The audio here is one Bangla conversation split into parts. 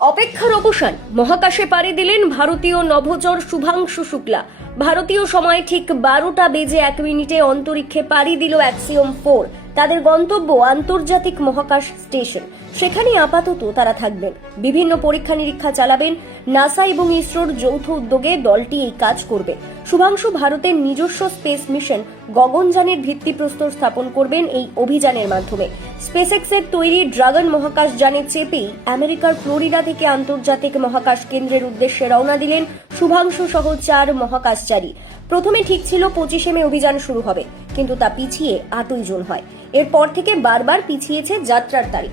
অপেক্ষার অবসান, মহাকাশে পাড়ি দিলেন ভারতীয় নভোচর শুভাংশু শুক্লা। ভারতীয় সময় ঠিক 12:01 অন্তরিক্ষে পাড়ি দিল অ্যাক্সিওম 4। তাদের গন্তব্য আন্তর্জাতিক মহাকাশ স্টেশন। সেখানে আপাতত তারা থাকবেন, বিভিন্ন পরীক্ষা নিরীক্ষা চালাবেন। নাসা এবং ইসরোর যৌথ উদ্যোগে দলটি এই কাজ করবে। শুভাংশু ভারতের নিজস্ব স্পেস মিশন গগনযানের ভিত্তিপ্রস্তর স্থাপন করবেন এই অভিযানের মাধ্যমে। স্পেসএক্সের তৈরি ড্রাগন মহাকাশ যানে চেপেই আমেরিকার ফ্লোরিডা থেকে আন্তর্জাতিক মহাকাশ কেন্দ্রের উদ্দেশ্যে রওনা দিলেন শুভাংশু সহ 4 মহাকাশচারী। প্রথমে ঠিক ছিল 25 মে অভিযান শুরু হবে, কিন্তু তা পিছিয়ে 8ই জুন হয়। এরপর থেকে বারবার পিছিয়েছে যাত্রার তারিখ।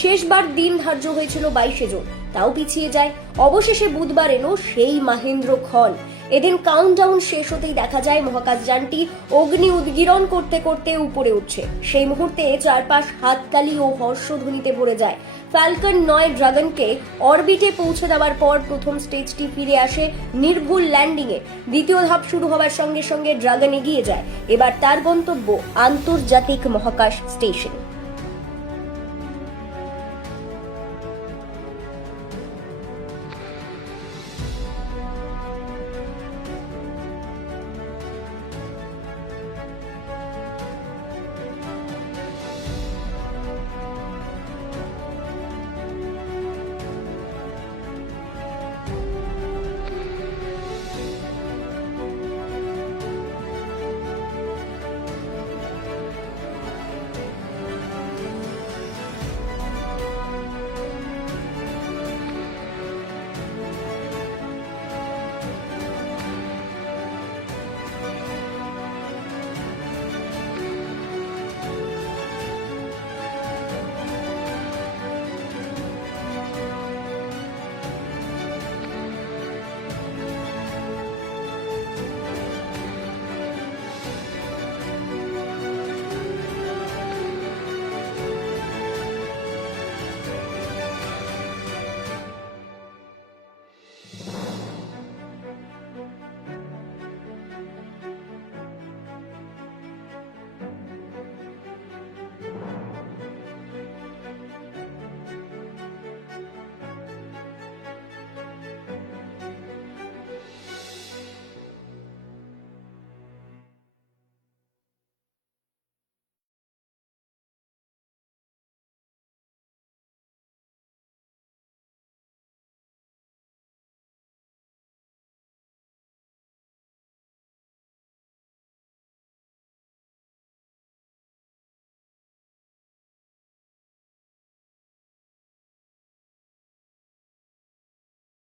শেষবার দিন ধার্য হয়েছিল 22 জুন, তাও পিছিয়ে যায়। অবশেষে বুধবার এলো সেই মাহেন্দ্রক্ষণ। এদিন কাউন্টডাউন শেষ হতেই দেখা যায় মহাকাশযানটি অগ্নি উদগীরণ করতে করতে উপরে উঠছে। সেই মুহূর্তে চারপাশ হাততালি ও হর্ষধ্বনিতে ভরে যায়। ফ্যালকন 9 ড্রাগনকে অরবিটে পৌঁছে দেওয়ার পর প্রথম স্টেজটি ফিরে আসে নির্ভুল ল্যান্ডিংয়ে। দ্বিতীয় ধাপ শুরু হওয়ার সঙ্গে সঙ্গে ড্রাগন এগিয়ে যায়। এবার তার গন্তব্য আন্তর্জাতিক মহাকাশ স্টেশন।